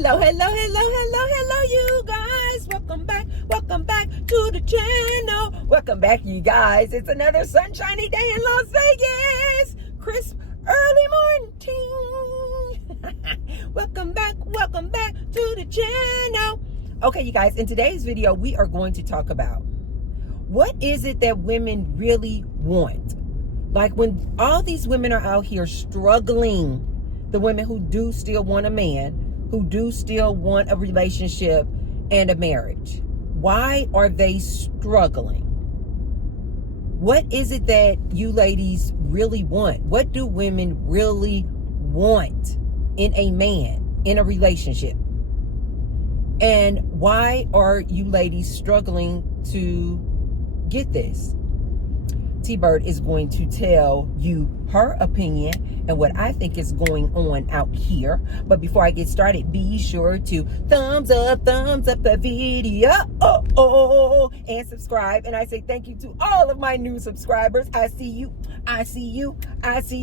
Hello, you guys. Welcome back to the channel. Welcome back, you guys. It's another sunshiny day in Las Vegas. Crisp early morning. Welcome back to the channel. Okay, you guys, in today's video, we are going to talk about what is it that women really want? Like when all these women are out here struggling, the women who do still want a man, who do still want a relationship and a marriage. Why are they struggling? What is it that you ladies really want? What do women really want in a man, in a relationship? And why are you ladies struggling to get this? T-Bird is going to tell you her opinion and what I think is going on out here. But before I get started, be sure to thumbs up the video and subscribe. And I say thank you to all of my new subscribers. I see you. I see you. I see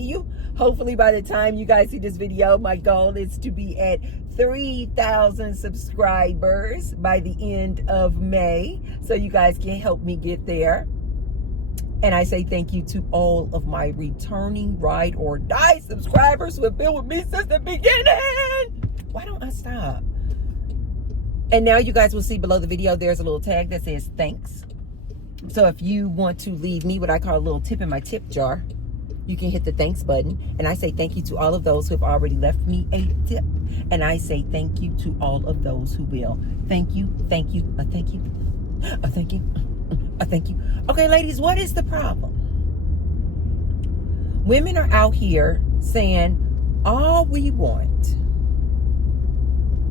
you. Hopefully by the time you guys see this video, my goal is to be at 3,000 subscribers by the end of May, so you guys can help me get there. And I say thank you to all of my returning ride or die subscribers who have been with me since the beginning. Why don't I stop? And now you guys will see below the video, there's a little tag that says thanks. So if you want to leave me what I call a little tip in my tip jar, you can hit the thanks button. And I say thank you to all of those who have already left me a tip. And I say thank you to all of those who will. Thank you. Okay, ladies, what is the problem? Women are out here saying all we want.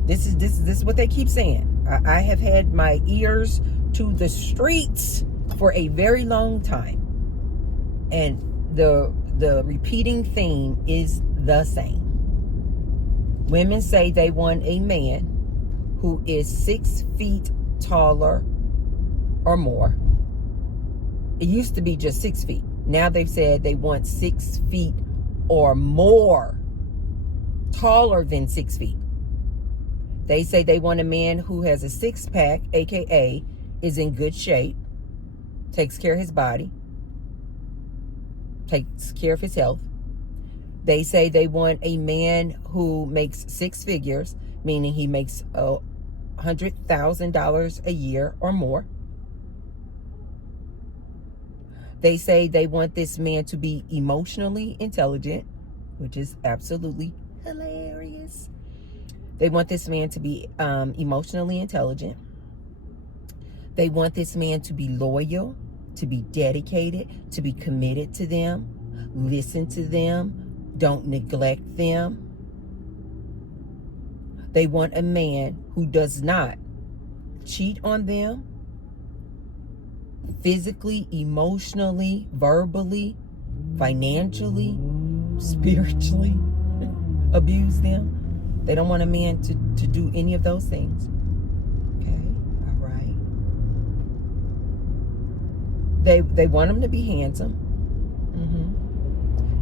This is what they keep saying. I have had my ears to the streets for a very long time. And the repeating theme is the same. Women say they want a man who is 6 feet taller or more. It used to be just 6 feet. Now they've said they want 6 feet or more, taller than 6 feet. They say they want a man who has a six-pack, aka is in good shape, takes care of his body, takes care of his health. They say they want a man who makes 6 figures, meaning he makes $100,000 a year or more. They say they want this man to be emotionally intelligent, which is absolutely hilarious. They want this man to be emotionally intelligent. They want this man to be loyal, to be dedicated, to be committed to them, listen to them, don't neglect them. They want a man who does not cheat on them, physically, emotionally, verbally, financially, spiritually abuse them. They don't want a man to do any of those things. Okay, all right. They want him to be handsome.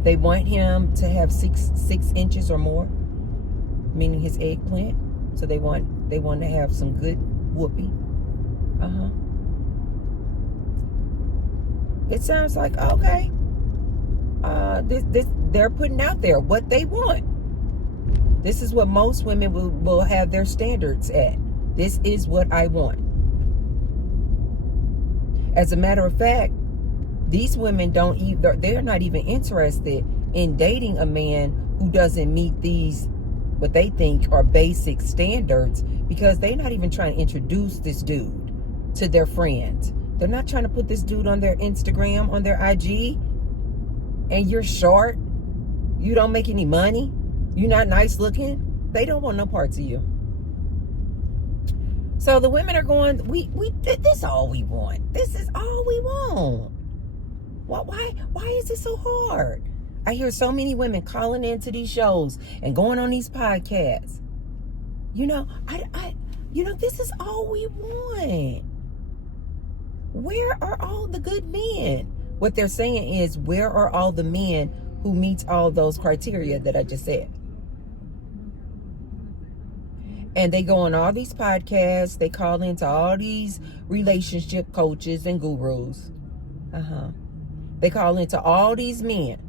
They want him to have six inches or more, meaning his eggplant. So they want to have some good whoopee. It sounds like okay. This they're putting out there what they want. This is what most women will have their standards at. This is what I want. As a matter of fact, these women they're not even interested in dating a man who doesn't meet these, what they think are basic standards, because they're not even trying to introduce this dude to their friends. They're not trying to put this dude on their Instagram, on their IG. And you're short. You don't make any money. You're not nice looking. They don't want no parts of you. So the women are going, this is all we want. This is all we want. Why is it so hard? I hear so many women calling into these shows and going on these podcasts. This is all we want. Where are all the good men? What they're saying is, where are all the men who meets all those criteria that I just said. And they go on all these podcasts. They call into all these relationship coaches and gurus. They call into all these men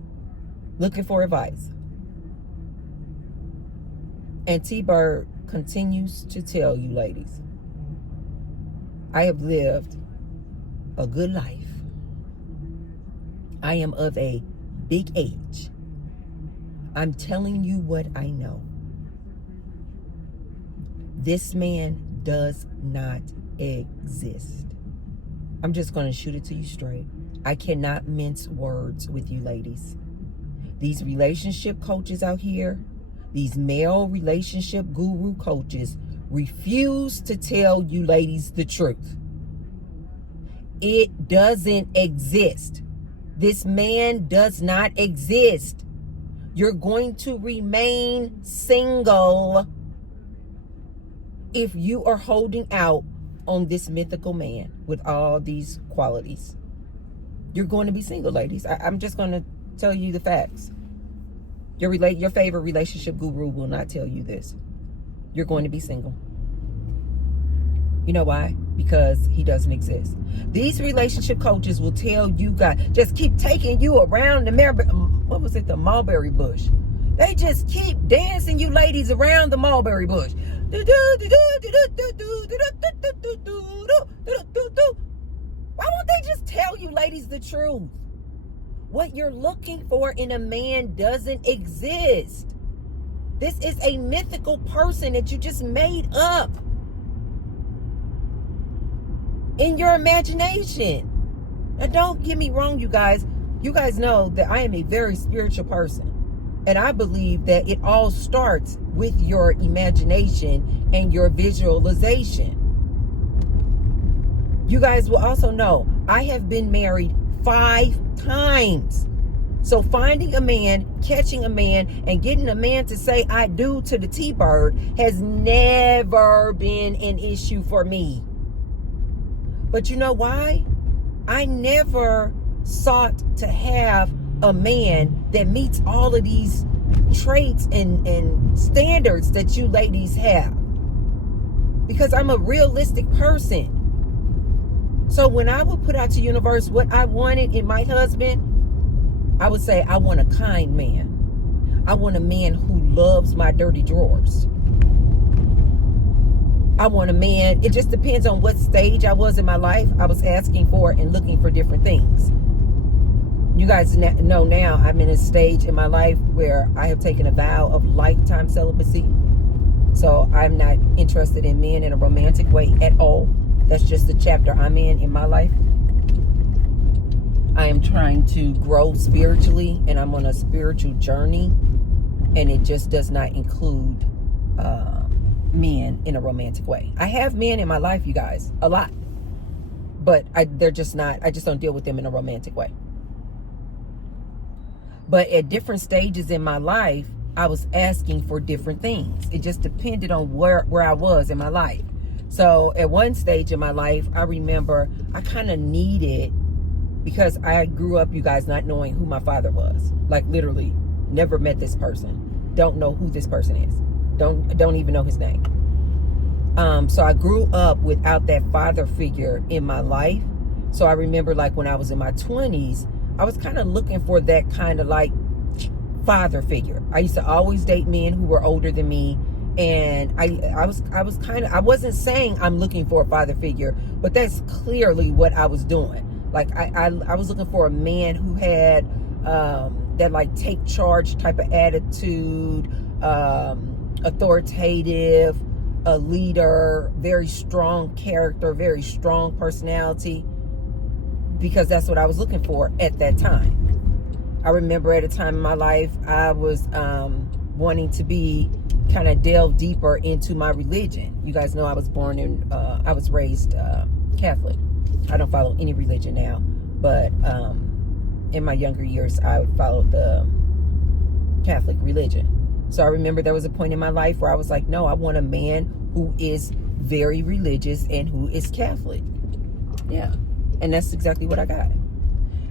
looking for advice. And T-Bird continues to tell you, ladies, I have lived a good life. I am of a big age. I'm telling you what I know. This man does not exist. I'm just going to shoot it to you straight. I cannot mince words with you, ladies. These relationship coaches out here, these male relationship guru coaches, refuse to tell you ladies the truth. It doesn't exist. This man does not exist. You're going to remain single if you are holding out on this mythical man with all these qualities. You're going to be single, ladies. I'm just going to tell you the facts. Your favorite relationship guru will not tell you this. You're going to be single. You know why? Because he doesn't exist. These relationship coaches will tell you guys, just keep taking you around the mulberry bush. They just keep dancing you ladies around the mulberry bush. Why won't they just tell you ladies the truth? What you're looking for in a man doesn't exist. This is a mythical person that you just made up in your imagination. Now, don't get me wrong, you guys. You guys know that I am a very spiritual person. And I believe that it all starts with your imagination and your visualization. You guys will also know I have been married 5 times. So finding a man, catching a man, and getting a man to say I do to the T-Bird has never been an issue for me. But you know why? I never sought to have a man that meets all of these traits and standards that you ladies have. Because I'm a realistic person. So when I would put out to the universe what I wanted in my husband, I would say I want a kind man. I want a man who loves my dirty drawers. I want a man, it just depends on what stage I was in my life. I was asking for and looking for different things. You guys know now I'm in a stage in my life where I have taken a vow of lifetime celibacy. So I'm not interested in men in a romantic way at all. That's just the chapter I'm in my life. I am trying to grow spiritually, and I'm on a spiritual journey, and it just does not include men in a romantic way. I have men in my life, you guys, a lot, but they're just not, I just don't deal with them in a romantic way. But at different stages in my life, I was asking for different things. It just depended on where I was in my life. So at one stage in my life, I remember I kind of needed, because I grew up, you guys, not knowing who my father was. Like literally, never met this person. Don't know who this person is. Don't even know his name. So I grew up without that father figure in my life. So I remember like when I was in my 20s, I was kind of looking for that kind of like father figure. I used to always date men who were older than me. And I wasn't saying I'm looking for a father figure, but that's clearly what I was doing. Like I was looking for a man who had that like take charge type of attitude, authoritative, a leader, very strong character, very strong personality, because that's what I was looking for at that time. I remember at a time in my life, I was wanting to be kind of delve deeper into my religion. You guys know I was raised Catholic. I don't follow any religion now, but in my younger years, I followed the Catholic religion. So I remember there was a point in my life where I was like, no, I want a man who is very religious and who is Catholic. Yeah. And that's exactly what I got.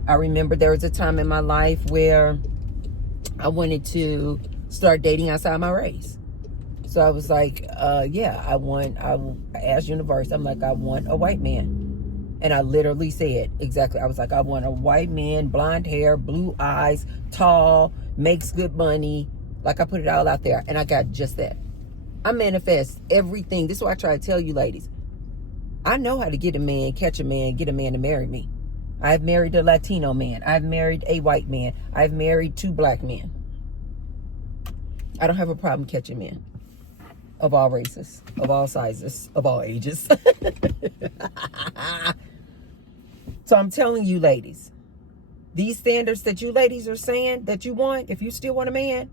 I remember there was a time in my life where I wanted to start dating outside my race. So I was like, yeah, I asked universe, I'm like, I want a white man. And I literally said exactly, I was like, I want a white man, blonde hair, blue eyes, tall, makes good money. Like, I put it all out there, and I got just that. I manifest everything. This is what I try to tell you ladies. I know how to get a man, catch a man, get a man to marry me. I've married a Latino man. I've married a white man. I've married 2 black men. I don't have a problem catching men of all races, of all sizes, of all ages. So I'm telling you ladies, these standards that you ladies are saying that you want, if you still want a man,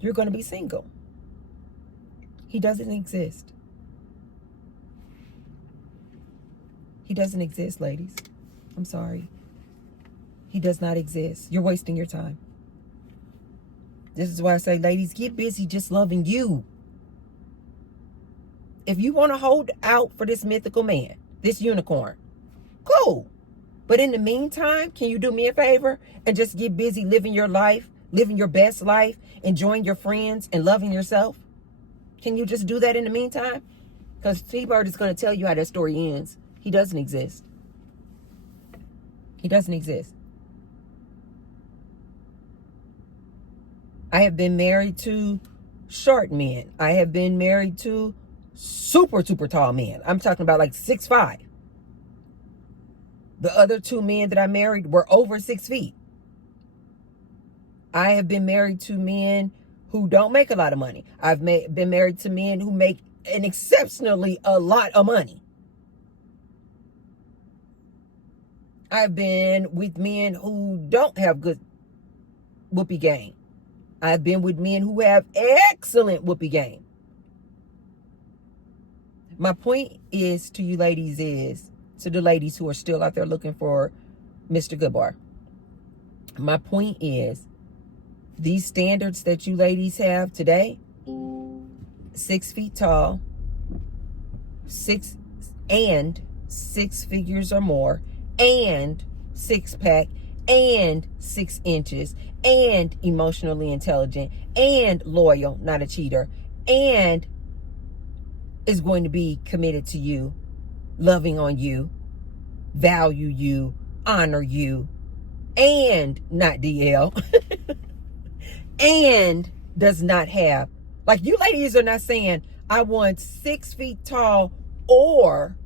you're going to be single. He doesn't exist. He doesn't exist, ladies. I'm sorry. He does not exist. You're wasting your time. This is why I say, ladies, get busy just loving you. If you want to hold out for this mythical man, this unicorn, cool. But in the meantime, can you do me a favor and just get busy living your life, living your best life, enjoying your friends, and loving yourself? Can you just do that in the meantime? Because T-Bird is going to tell you how that story ends. He doesn't exist. He doesn't exist. I have been married to short men. I have been married to super, super tall men. I'm talking about like 6'5". The other 2 men that I married were over 6 feet. I have been married to men who don't make a lot of money. I've been married to men who make an exceptionally a lot of money. I've been with men who don't have good whoopee game. I've been with men who have excellent whoopee game. My point is to you ladies is, to the ladies who are still out there looking for Mr. Goodbar. My point is, these standards that you ladies have today, 6 feet tall, 6 figures or more, and 6-pack, and 6 inches, and emotionally intelligent, and loyal, not a cheater, and is going to be committed to you, loving on you, value you, honor you, and not DL, and does not have, like, you ladies are not saying, I want 6 feet tall or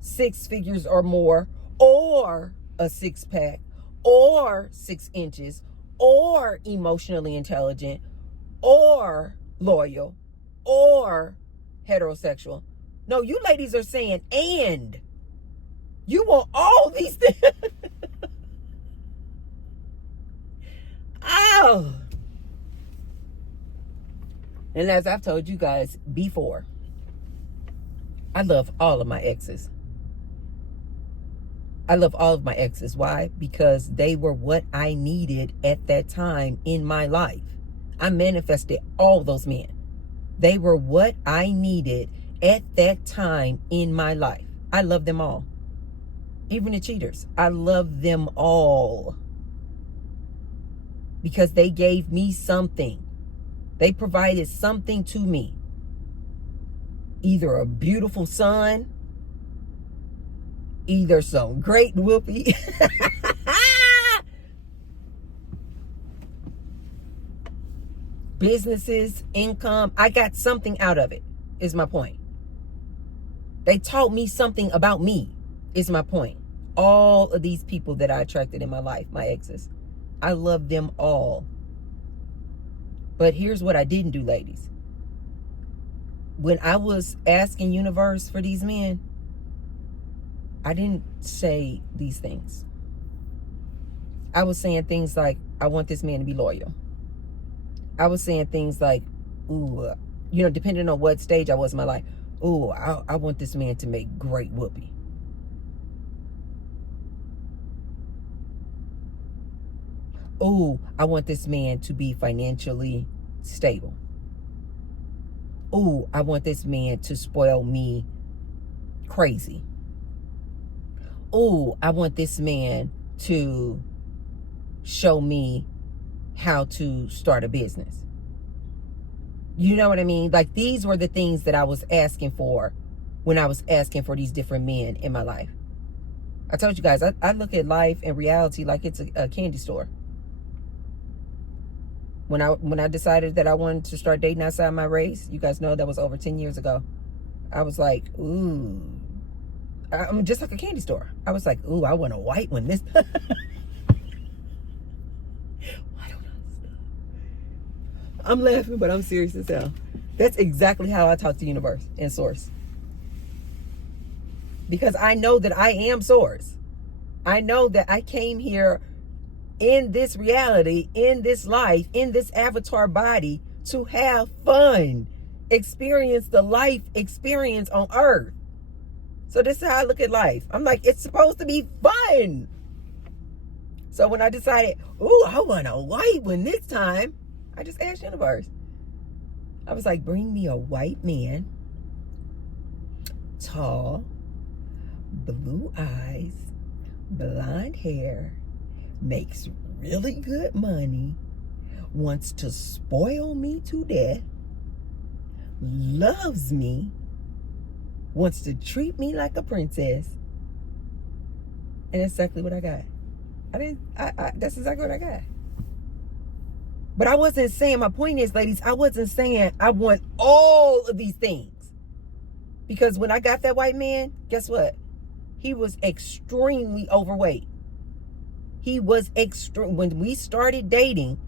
6 figures or more, or a 6-pack, or 6 inches, or emotionally intelligent, or loyal, or heterosexual. No, you ladies are saying, and you want all these things. Oh. And as I've told you guys before, I love all of my exes. I love all of my exes. Why? Because they were what I needed at that time in my life. I manifested all those men. They were what I needed at that time in my life. I love them all. Even the cheaters. I love them all. Because they gave me something. They provided something to me. Either a beautiful son, either some great whoopee, businesses, income. I got something out of it, is my point. They taught me something about me, is my point. All of these people that I attracted in my life, my exes, I love them all. But here's what I didn't do, ladies. When I was asking universe for these men, I didn't say these things. I was saying things like, I want this man to be loyal. I was saying things like, ooh, depending on what stage I was in my life, ooh, I want this man to make great whoopee. Ooh, I want this man to be financially stable. Ooh, I want this man to spoil me crazy. Ooh, I want this man to show me how to start a business. You know what I mean? Like, these were the things that I was asking for when I was asking for these different men in my life. I told you guys, I look at life and reality like it's a candy store. When I decided that I wanted to start dating outside my race, you guys know that was over 10 years ago. I was like, ooh. I'm just like a candy store. I was like, ooh, I want a white one. This. I don't know. I'm laughing, but I'm serious as hell. That's exactly how I talk to universe and source. Because I know that I am source. I know that I came here in this reality, in this life, in this avatar body to have fun, experience the life experience on earth. So this is how I look at life. I'm like, it's supposed to be fun. So when I decided, ooh, I want a white one this time, I just asked universe. I was like, bring me a white man, tall, blue eyes, blonde hair, makes really good money, wants to spoil me to death, loves me, wants to treat me like a princess. And that's exactly what I got. That's exactly what I got. But I wasn't saying, my point is, ladies, I wasn't saying I want all of these things. Because when I got that white man, guess what? He was extremely overweight. He was extreme. When we started dating,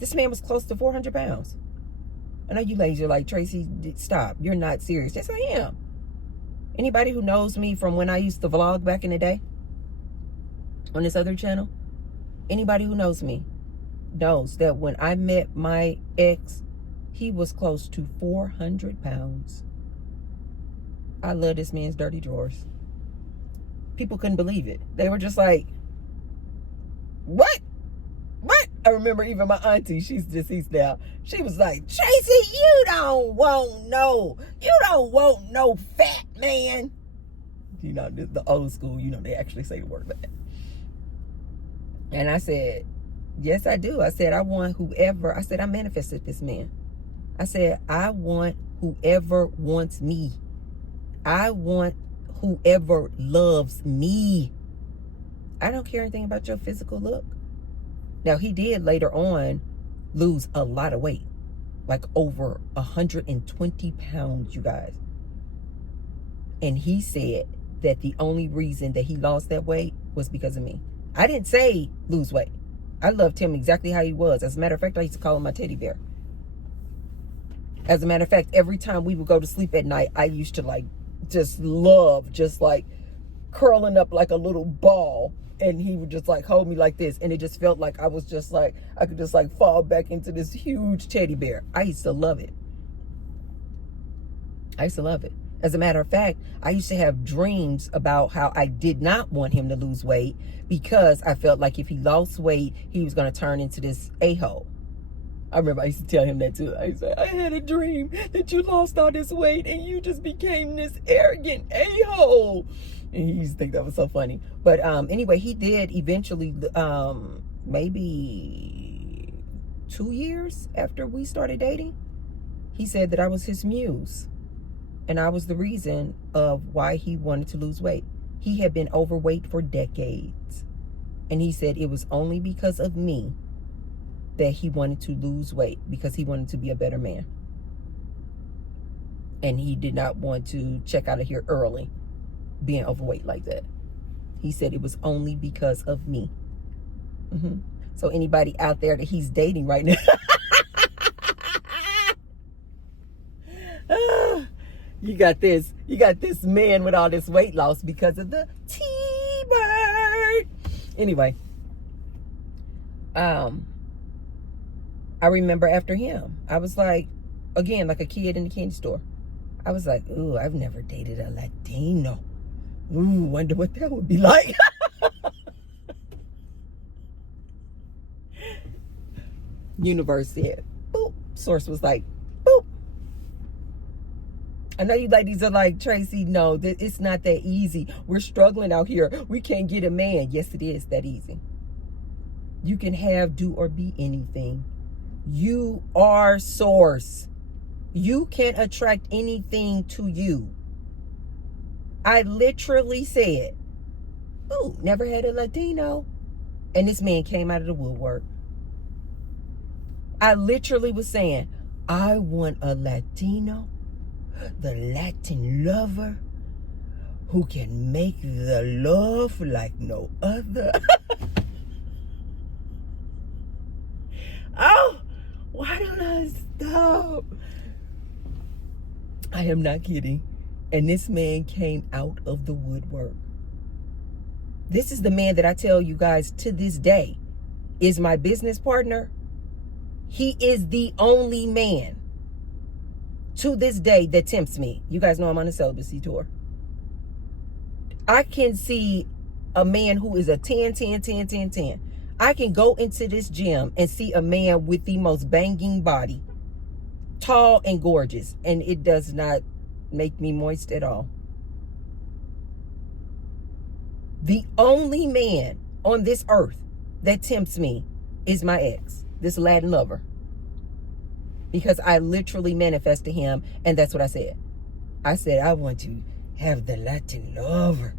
this man was close to 400 pounds. I know you ladies are like, Tracy, stop. You're not serious. Yes, I am. Anybody who knows me from when I used to vlog back in the day on this other channel, anybody who knows me knows that when I met my ex, he was close to 400 pounds. I love this man's dirty drawers. People couldn't believe it. They were just like, what? What? I remember even my auntie, she's deceased now. She was like, Tracy, you don't want no fat man. You know, the old school, you know, they actually say the word fat. And I said, yes, I do. I said, I manifested this man. I said, I want whoever wants me. I want whoever loves me. I don't care anything about your physical look. Now, he did later on lose a lot of weight, like over 120 pounds, you guys. And he said that the only reason that he lost that weight was because of me. I didn't say lose weight. I loved him exactly how he was. As a matter of fact, I used to call him my teddy bear. As a matter of fact, every time we would go to sleep at night, I used to like just like curling up like a little ball. And he would just like hold me like this. And it just felt like I was just like, I could just like fall back into this huge teddy bear. I used to love it. I used to love it. As a matter of fact, I used to have dreams about how I did not want him to lose weight because I felt like if he lost weight, he was going to turn into this a-hole. I remember I used to tell him that too. I used to say, I had a dream that you lost all this weight and you just became this arrogant a-hole. And he used to think that was so funny. But anyway, he did eventually, maybe 2 years after we started dating, he said that I was his muse. And I was the reason of why he wanted to lose weight. He had been overweight for decades. And he said it was only because of me that he wanted to lose weight, because he wanted to be a better man. And he did not want to check out of here early, being overweight like that. He said it was only because of me. So anybody out there that he's dating right now, you got this man with all this weight loss because of the T-bird. Anyway, I remember after him, I was like, again, like a kid in the candy store. I was like, ooh, I've never dated a Latino. Ooh, wonder what that would be like. Universe said, boop. Source was like, boop. I know you ladies are like, Tracy, no, it's not that easy. We're struggling out here. We can't get a man. Yes, it is that easy. You can have, do, or be anything. You are source. You can attract anything to you. I literally said, ooh, never had a Latino. And this man came out of the woodwork. I literally was saying, I want a Latino, the Latin lover, who can make the love like no other. Oh, why don't I stop? I am not kidding. And this man came out of the woodwork. This is the man that I tell you guys to this day is my business partner. He is the only man to this day that tempts me. You guys know I'm on a celibacy tour. I can see a man who is a 10, 10, 10, 10, 10. I can go into this gym and see a man with the most banging body, tall and gorgeous, and it does not make me moist at all. The only man on this earth that tempts me is my ex, this Latin lover. Because I literally manifested him, and that's what I said. I said, I want to have the Latin lover.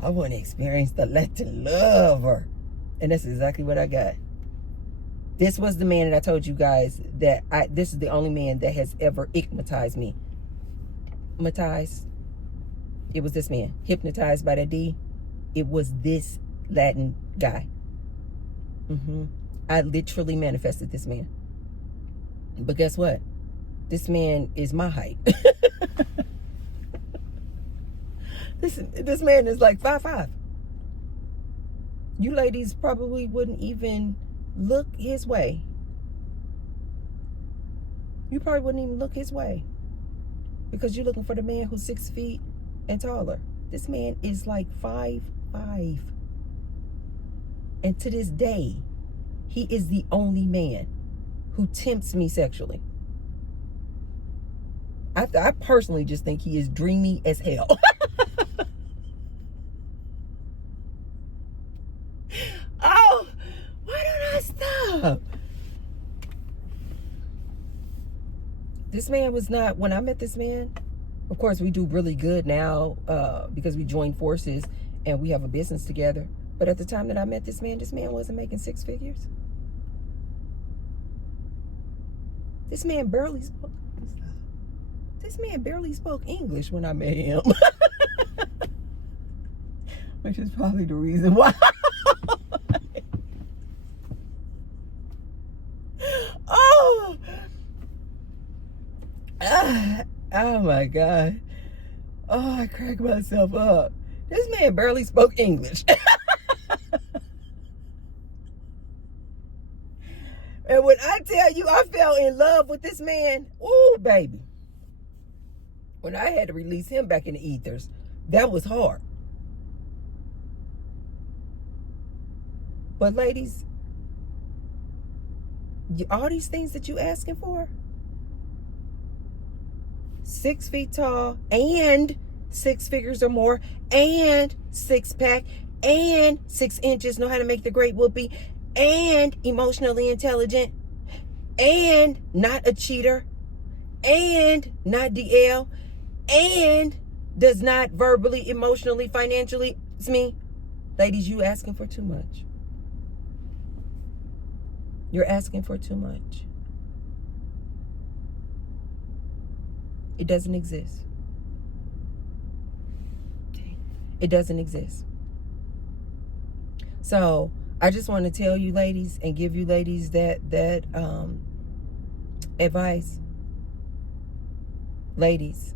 I want to experience the Latin lover. And that's exactly what I got. This was the man that I told you guys that this is the only man that has ever hypnotized me. Hypnotized. It was this man. Hypnotized by the D. It was this Latin guy. I literally manifested this man. But guess what? This man is my height. This man is like 5'5". You ladies probably wouldn't even look his way. You probably wouldn't even look his way. Because you're looking for the man who's 6 feet and taller. This man is like 5'5". And to this day, he is the only man who tempts me sexually. I personally just think he is dreamy as hell. Oh, why don't I stop? This man was not, when I met this man, of course we do really good now because we joined forces and we have a business together. But at the time that I met this man wasn't making 6 figures. This man barely spoke. This man barely spoke English when I met him. Which is probably the reason why. Oh my God. Oh, I crack myself up. This man barely spoke English. And when I tell you I fell in love with this man, ooh, baby. When I had to release him back in the ethers, that was hard. But ladies, all these things that you asking for, 6 feet tall and 6 figures or more and 6-pack and 6 inches, know how to make the great whoopee, and emotionally intelligent and not a cheater and not DL and does not verbally, emotionally, financially. It's me. Ladies, you asking for too much. You're asking for too much. It doesn't exist. It doesn't exist. So I just want to tell you ladies and give you ladies that advice. Ladies,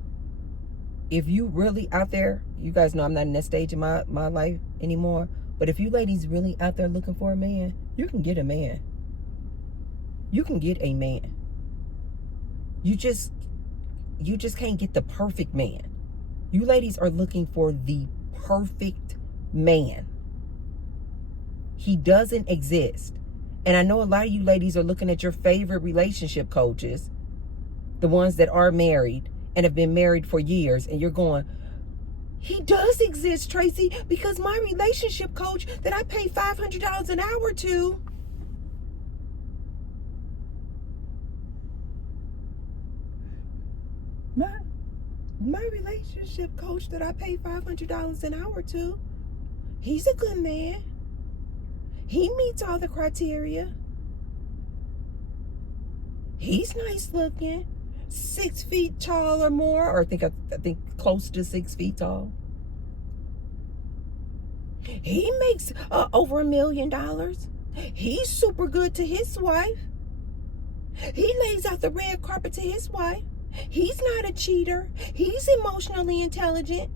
if you really out there, you guys know I'm not in that stage of my life anymore, but if you ladies really out there looking for a man, you can get a man. You can get a man. You just can't get the perfect man. You ladies are looking for the perfect man. He doesn't exist. And I know a lot of you ladies are looking at your favorite relationship coaches, the ones that are married and have been married for years, and you're going, he does exist, Tracy, because my relationship coach that I pay $500 an hour to, My relationship coach that I pay $500 an hour to, he's a good man. He meets all the criteria. He's nice looking, 6 feet tall or more, or I think close to 6 feet tall. He makes over $1 million. He's super good to his wife. He lays out the red carpet to his wife. He's not a cheater. He's emotionally intelligent.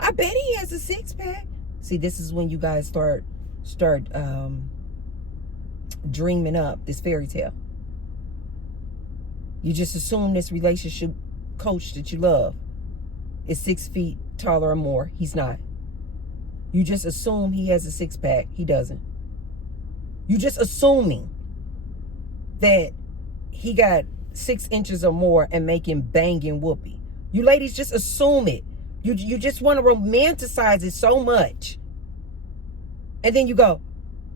I bet he has a six-pack. See, this is when you guys start dreaming up this fairy tale. You just assume this relationship coach that you love is 6 feet taller or more. He's not. You just assume he has a six-pack. He doesn't. You just assuming that he got 6 inches or more and making banging whoopee. You ladies just assume it. You just want to romanticize it so much. And then you go,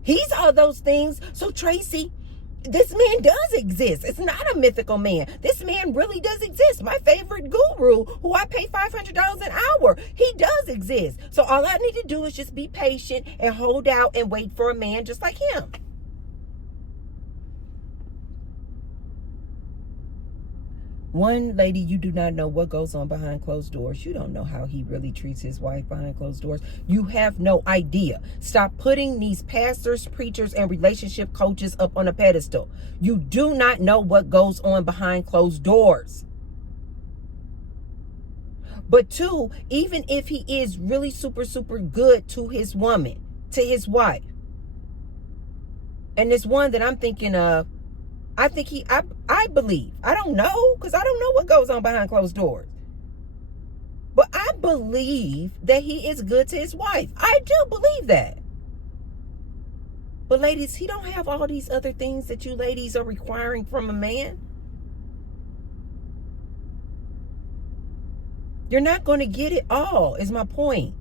he's all those things. So Tracy, this man does exist. It's not a mythical man. This man really does exist. My favorite guru, who I pay $500 an hour, he does exist. So all I need to do is just be patient and hold out and wait for a man just like him. One, lady, you do not know what goes on behind closed doors. You don't know how he really treats his wife behind closed doors. You have no idea. Stop putting these pastors, preachers, and relationship coaches up on a pedestal. You do not know what goes on behind closed doors. But two, even if he is really super, super good to his woman, to his wife, and this one that I'm thinking of, I believe, I don't know, because I don't know what goes on behind closed doors. But I believe that he is good to his wife. I do believe that. But ladies, he don't have all these other things that you ladies are requiring from a man. You're not going to get it all, is my point.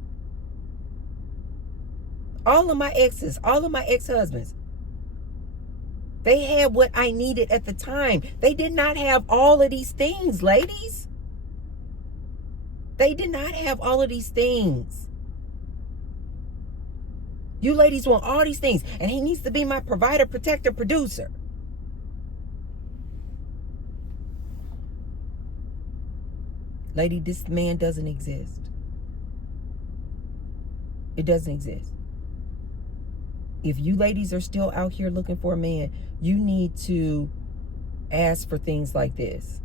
All of my exes, all of my ex-husbands, they had what I needed at the time. They did not have all of these things, ladies. They did not have all of these things. You ladies want all these things, and he needs to be my provider, protector, producer. Lady, this man doesn't exist. It doesn't exist. If you ladies are still out here looking for a man, you need to ask for things like this.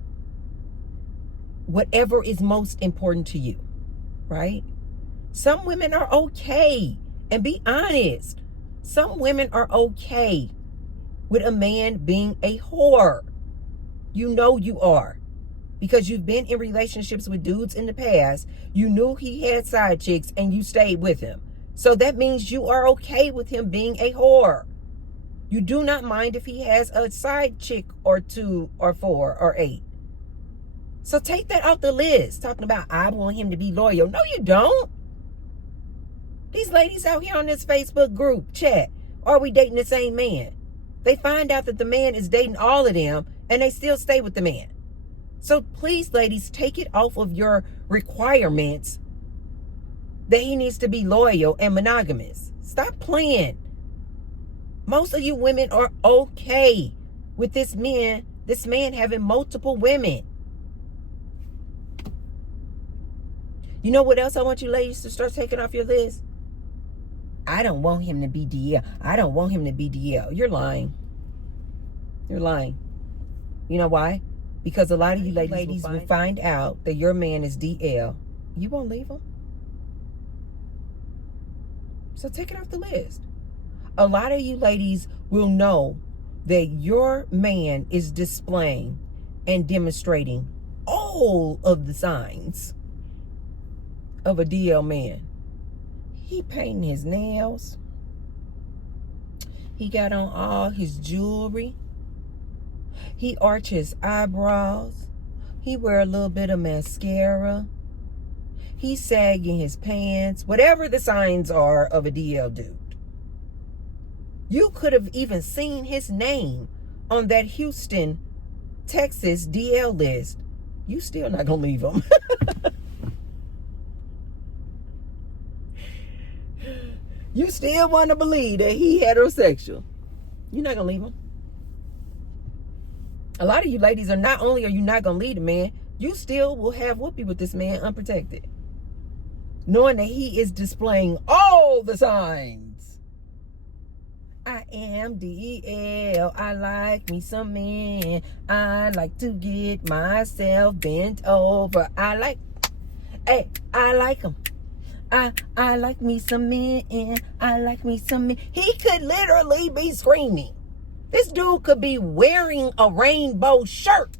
Whatever is most important to you, right? Some women are okay, and be honest. Some women are okay with a man being a whore. You know you are. Because you've been in relationships with dudes in the past. You knew he had side chicks and you stayed with him. So that means you are okay with him being a whore. You do not mind if he has a side chick or 2 or 4 or 8. So take that off the list. Talking about, I want him to be loyal. No, you don't. These ladies out here on this Facebook group chat, are we dating the same man? They find out that the man is dating all of them and they still stay with the man. So please, ladies, take it off of your requirements that he needs to be loyal and monogamous. Stop playing. Most of you women are okay with this man having multiple women. You know what else I want you ladies to start taking off your list? I don't want him to be DL. I don't want him to be DL. You're lying. You're lying. You know why? Because a lot of you ladies will find out that your man is DL. You won't leave him. So take it off the list. A lot of you ladies will know that your man is displaying and demonstrating all of the signs of a DL man. He painting his nails. He got on all his jewelry. He arch his eyebrows. He wear a little bit of mascara. He's sagging his pants. Whatever the signs are of a DL dude. You could have even seen his name on that Houston Texas DL list, you still not gonna leave him. You still want to believe that he heterosexual. You're not gonna leave him. A lot of you ladies are not only are you not gonna leave the man, you still will have whoopee with this man unprotected, knowing that he is displaying all the signs. I am DL. I like me some men. I like to get myself bent over. I like him. I like me some men. I like me some men. He could literally be screaming. This dude could be wearing a rainbow shirt.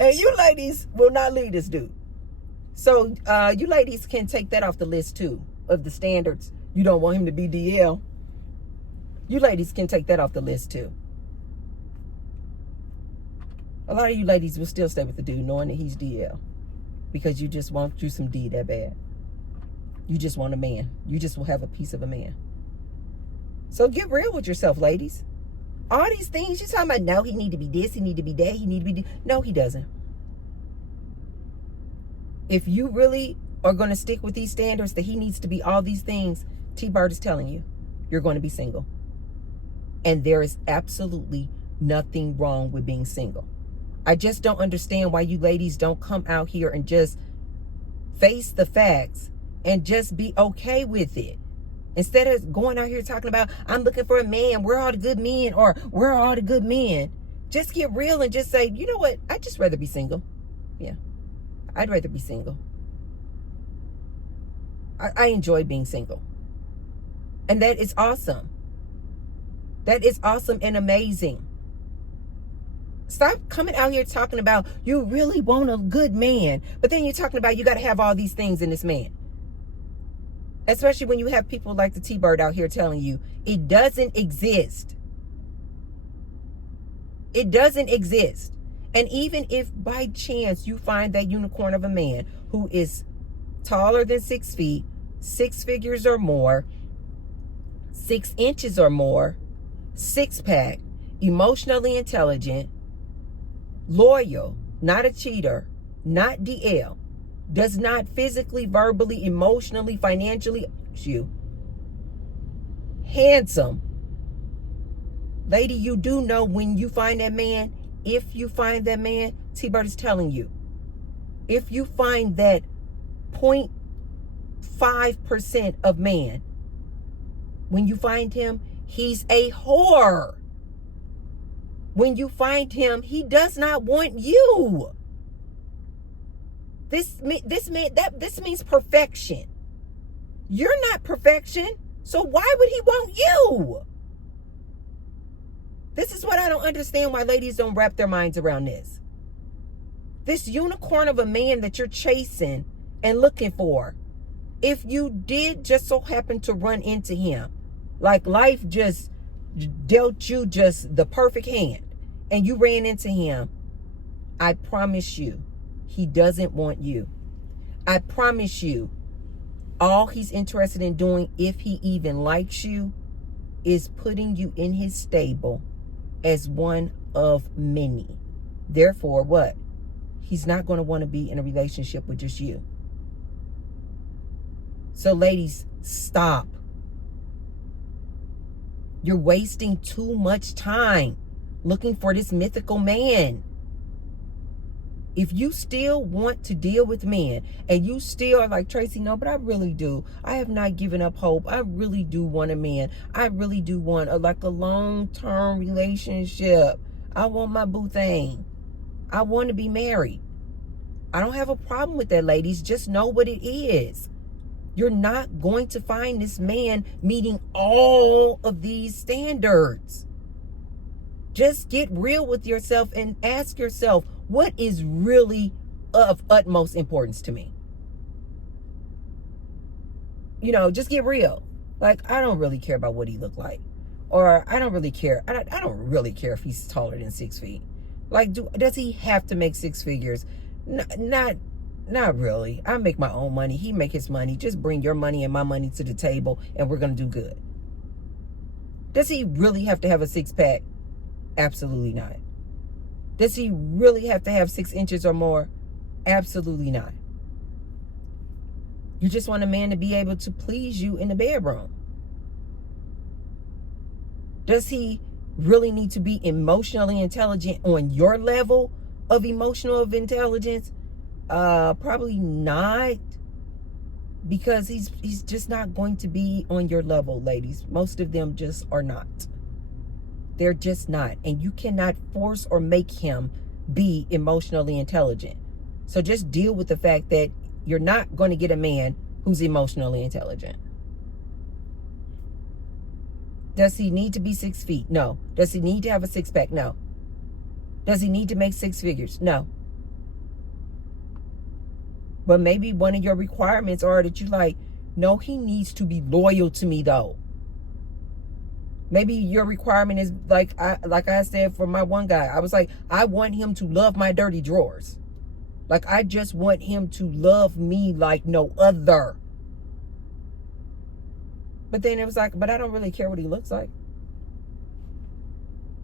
And you ladies will not leave this dude. So you ladies can take that off the list too, of the standards. You don't want him to be DL. You ladies can take that off the list too. A lot of you ladies will still stay with the dude knowing that he's DL, because you just want you some D that bad. You just want a man. You just will have a piece of a man. So get real with yourself, ladies. All these things you're talking about, no, he need to be this, he need to be that, he need to be... No, he doesn't. If you really are going to stick with these standards that he needs to be all these things, T-Bird is telling you, you're going to be single. And there is absolutely nothing wrong with being single. I just don't understand why you ladies don't come out here and just face the facts and just be okay with it. Instead of going out here talking about, I'm looking for a man, we're all the good men, or we're all the good men. Just get real and just say, you know what? I'd just rather be single. Yeah, I'd rather be single. I enjoy being single. And that is awesome. That is awesome and amazing. Stop coming out here talking about you really want a good man, but then you're talking about you got to have all these things in this man. Especially when you have people like the T-Bird out here telling you it doesn't exist. It doesn't exist. And even if by chance you find that unicorn of a man who is taller than 6 feet, 6 figures or more, 6 inches or more, 6-pack, emotionally intelligent, loyal, not a cheater, not DL, does not physically, verbally, emotionally, financially you, handsome. Lady, you do know when you find that man, if you find that man, T-Bird is telling you, if you find that 0.5% of man, when you find him, he's a whore. When you find him, he does not want you. This means perfection. You're not perfection, so why would he want you? This is what I don't understand, why ladies don't wrap their minds around this. This unicorn of a man that you're chasing and looking for, if you did just so happen to run into him, like life just dealt you just the perfect hand, and you ran into him, I promise you, he doesn't want you. I promise you, all he's interested in doing, if he even likes you, is putting you in his stable as one of many. Therefore, what? He's not going to want to be in a relationship with just you. So ladies, stop. You're wasting too much time looking for this mythical man. If you still want to deal with men and you still are like, Tracy, no, but I really do. I have not given up hope. I really do want a man. I really do want a long-term relationship. I want my boo thing. I want to be married. I don't have a problem with that, ladies. Just know what it is. You're not going to find this man meeting all of these standards. Just get real with yourself and ask yourself, what is really of utmost importance to me? You know, just get real. Like, I don't really care about what he looked like. Or I don't really care. I don't really care if he's taller than 6 feet. Like, does he have to make 6 figures? Not not really. I make my own money. He make his money. Just bring your money and my money to the table and we're going to do good. Does he really have to have a six-pack? Absolutely not. Does he really have to have 6 inches or more? Absolutely not. You just want a man to be able to please you in the bedroom. Does he really need to be emotionally intelligent on your level of emotional intelligence? Probably not. Because he's just not going to be on your level, ladies. Most of them just are not. They're just not. And you cannot force or make him be emotionally intelligent. So just deal with the fact that you're not going to get a man who's emotionally intelligent. Does he need to be 6 feet? No. Does he need to have a six-pack? No. Does he need to make 6 figures? No. But maybe one of your requirements are that you like, no, he needs to be loyal to me though. Maybe your requirement is like I said for my one guy, I was like, I want him to love my dirty drawers. Like, I just want him to love me like no other. But then it was like, but I don't really care what he looks like.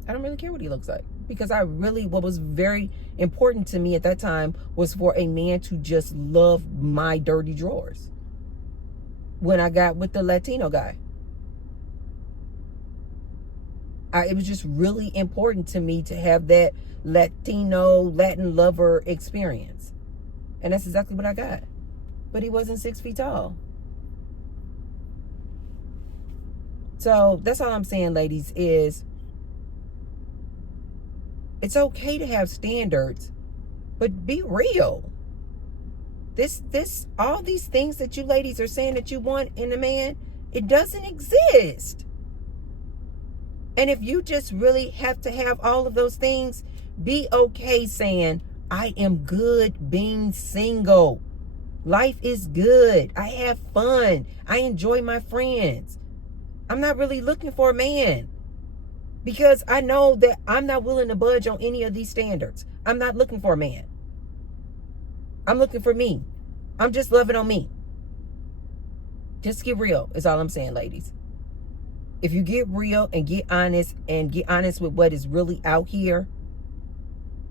I don't really care what he looks like. Because what was very important to me at that time was for a man to just love my dirty drawers. When I got with the Latino guy. It was just really important to me to have that Latin lover experience. And that's exactly what I got. But he wasn't 6 feet tall. So that's all I'm saying, ladies, is it's okay to have standards, but be real. All these things that you ladies are saying that you want in a man, it doesn't exist. And if you just really have to have all of those things, be okay saying, I am good being single. Life is good. I have fun. I enjoy my friends. I'm not really looking for a man because I know that I'm not willing to budge on any of these standards. I'm not looking for a man. I'm looking for me. I'm just loving on me. Just get real is all I'm saying, ladies. If you get real and get honest with what is really out here,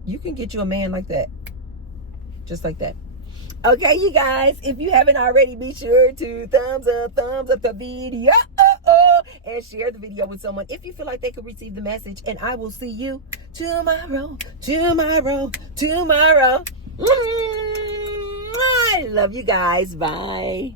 you can get you a man like that. Just like that. Okay, you guys, if you haven't already, be sure to thumbs up the video and share the video with someone if you feel like they could receive the message. And I will see you tomorrow. I love you guys. Bye.